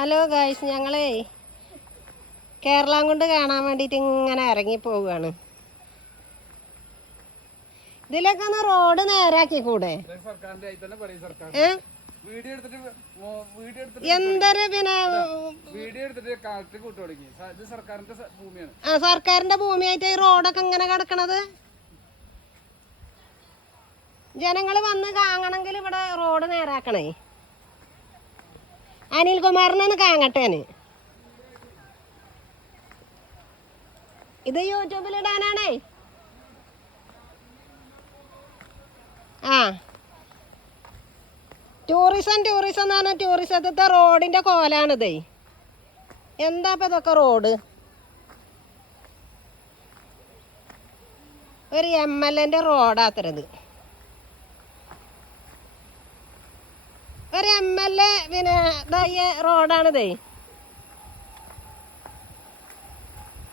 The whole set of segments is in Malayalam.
ഹലോ ഗായ്സ്, ഞങ്ങളേ കേരളം കൊണ്ട് കാണാൻ വേണ്ടിയിട്ട് ഇങ്ങനെ ഇറങ്ങി പോവുകയാണ്. ഇതിലൊക്കെ ഒന്ന് റോഡ് നേരാക്കി കൂടെ? എന്തൊരു പിന്നെ സർക്കാരിന്റെ ഭൂമിയായിട്ട് ഈ റോഡൊക്കെ ഇങ്ങനെ കിടക്കണത്. ജനങ്ങൾ വന്ന് കാണണമെങ്കിൽ ഇവിടെ റോഡ് നേരാക്കണേ. അനിൽകുമാറിനൊന്ന് കാങ്ങട്ടേന്. ഇത് യൂട്യൂബിലിടാനാണേ. ആ ടൂറിസം എന്ന് പറഞ്ഞാൽ ടൂറിസത്തെ റോഡിന്റെ കോലാണിതേ. എന്താ ഇപ്പം ഇതൊക്കെ റോഡ്? ഒരു MLA റോഡാത്തരത്. ഒരു MLA പിന്നെ ഇതായ റോഡാണിതേ.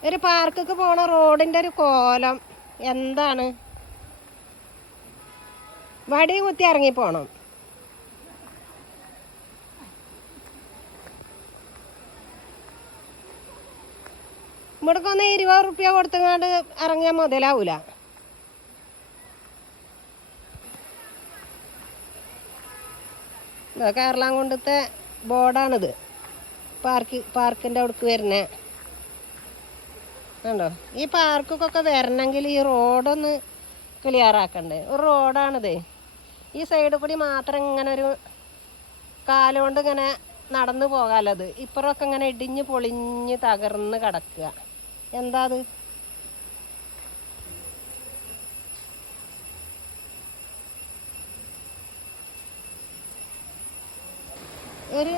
ഒരു പാർക്കൊക്കെ പോണ റോഡിന്റെ ഒരു കോലം എന്താണ്? വടി കുത്തി ഇറങ്ങി പോണം. ഇവിടക്കൊന്ന് 20 റുപ്യ കൊടുത്തങ്ങാണ്ട് ഇറങ്ങിയാൽ മുതലാവൂല. കേരളം കൊണ്ടത്തെ ബോർഡാണിത്. പാർക്കിൻ്റെ അവിടേക്ക് വരുന്നേ കണ്ടോ? ഈ പാർക്കൊക്കെ വരണമെങ്കിൽ ഈ റോഡൊന്ന് ക്ലിയർ ആക്കണ്ടേ? ഒരു റോഡാണിത്. ഈ സൈഡിൽ കൂടി മാത്രം ഇങ്ങനെ ഒരു കാലുകൊണ്ട് ഇങ്ങനെ നടന്നു പോകാലത്. ഇപ്പുറമൊക്കെ ഇങ്ങനെ ഇടിഞ്ഞ് പൊളിഞ്ഞ് തകർന്ന് കിടക്കുക. എന്താ അത്? ഒരു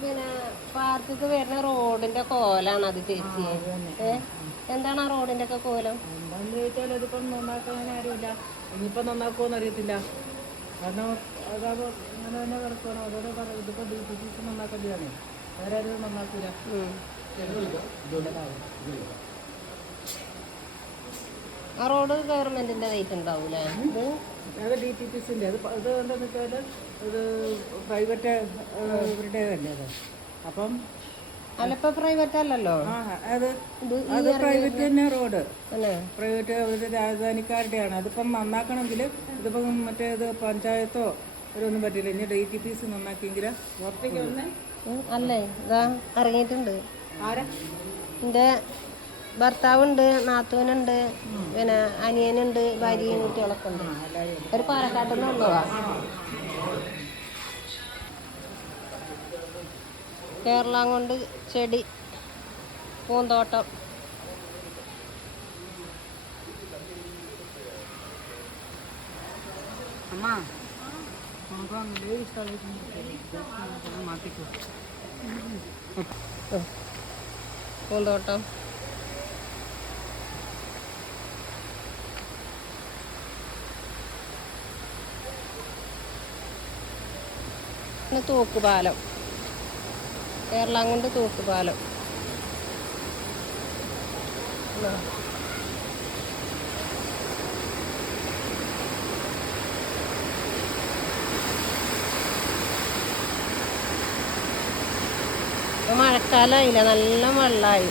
പിന്നെ പാർക്കൊക്കെ വരുന്ന റോഡിന്റെ കോലാണ് അത് ചേച്ചി. എന്താണ് ആ റോഡിന്റെ ഒക്കെ കോലം? എന്താന്ന് ചോദിച്ചാൽ അതിപ്പം നന്നാക്കാൻ ആരുമില്ല. ഇനിയിപ്പം നന്നാക്കുമോന്ന് അറിയത്തില്ല. കാരണം അതാത് ഇങ്ങനെ തന്നെ കിടക്കണം. അതോടെ ഇതിപ്പോൾ DTPC നന്നാക്കേണ്ടതാണ്. വേറെ ആരും നന്നാക്കൂല. ആ റോഡ് ഗവൺമെന്റിന്റെ റേറ്റ് ഉണ്ടാവൂലേ? അത് DTPCൻ്റെ. അത് എന്താണെന്ന് വെച്ചാൽ ഇത് പ്രൈവറ്റ് ഇവരുടെ തന്നെ അത്. അപ്പം അല്ലപ്പോ പ്രൈവറ്റ് അല്ലല്ലോ. അത് പ്രൈവറ്റ് തന്നെ റോഡ്. പ്രൈവറ്റ് അവരുടെ രാജധാനിക്കാരുടെയാണ്. അതിപ്പം നന്നാക്കണമെങ്കിൽ ഇതിപ്പം മറ്റേത് പഞ്ചായത്തോ ഒരൊന്നും പറ്റില്ല. ഇനി DTPC നന്നാക്കിയെങ്കിൽ അല്ലേ? ഇതാ ഇറങ്ങിയിട്ടുണ്ട്. ആരാ? എൻ്റെ ഭർത്താവുണ്ട്, നാത്തൂനുണ്ട്, പിന്നെ അനിയനുണ്ട്, ഭാര്യയും കുട്ടികളൊക്കെ ഉണ്ട്. ഒരു പാലക്കാട്ടിൽ നിന്ന് വന്നതാ. കേരളം കൊണ്ട് ചെടി പൂന്തോട്ടം. പൂന്തോട്ടം തൂക്കുപാലം. കേരളം കൊണ്ട് തൂക്കുപാലം. മഴക്കാലമായില്ല, നല്ല വെള്ളമായി.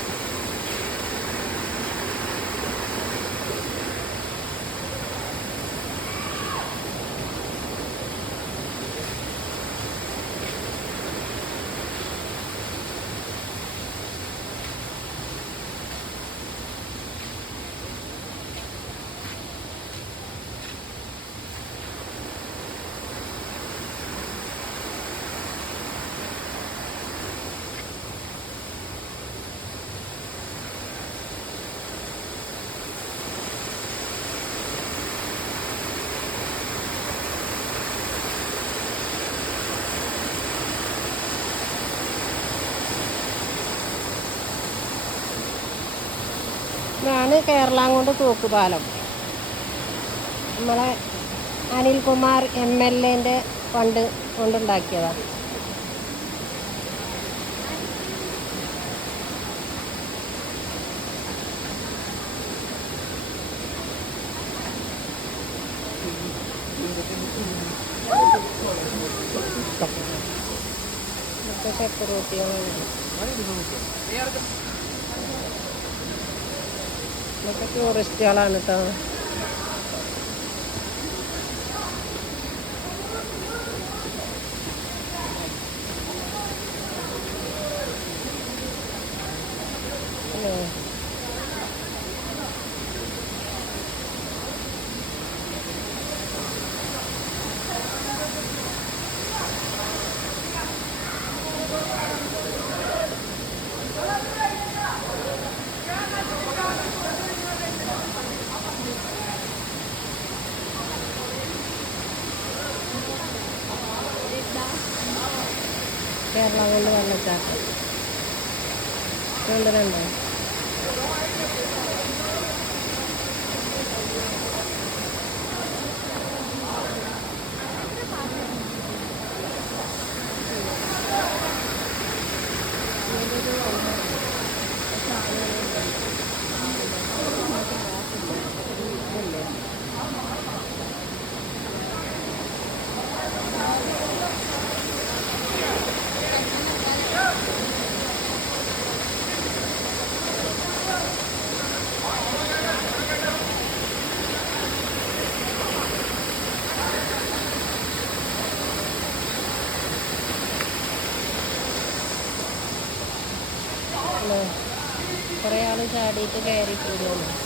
ഇതാണ് കേരളം കൊണ്ട് തൂക്കുപാലം. നമ്മളെ അനിൽകുമാർ MLA ഫണ്ട് കൊണ്ടുണ്ടാക്കിയതാണ്. സെക്യൂരിറ്റികളാണ്. ഇതൊക്കെ ടൂറിസ്റ്റുകളാണ് കേട്ടോ. കേരള കൊണ്ട് വെള്ളച്ചാട്ടം കൊണ്ടുവരണ്ടോ? കുറേ ആൾ ചാടിയിട്ട് കയറി കൂടുന്നു.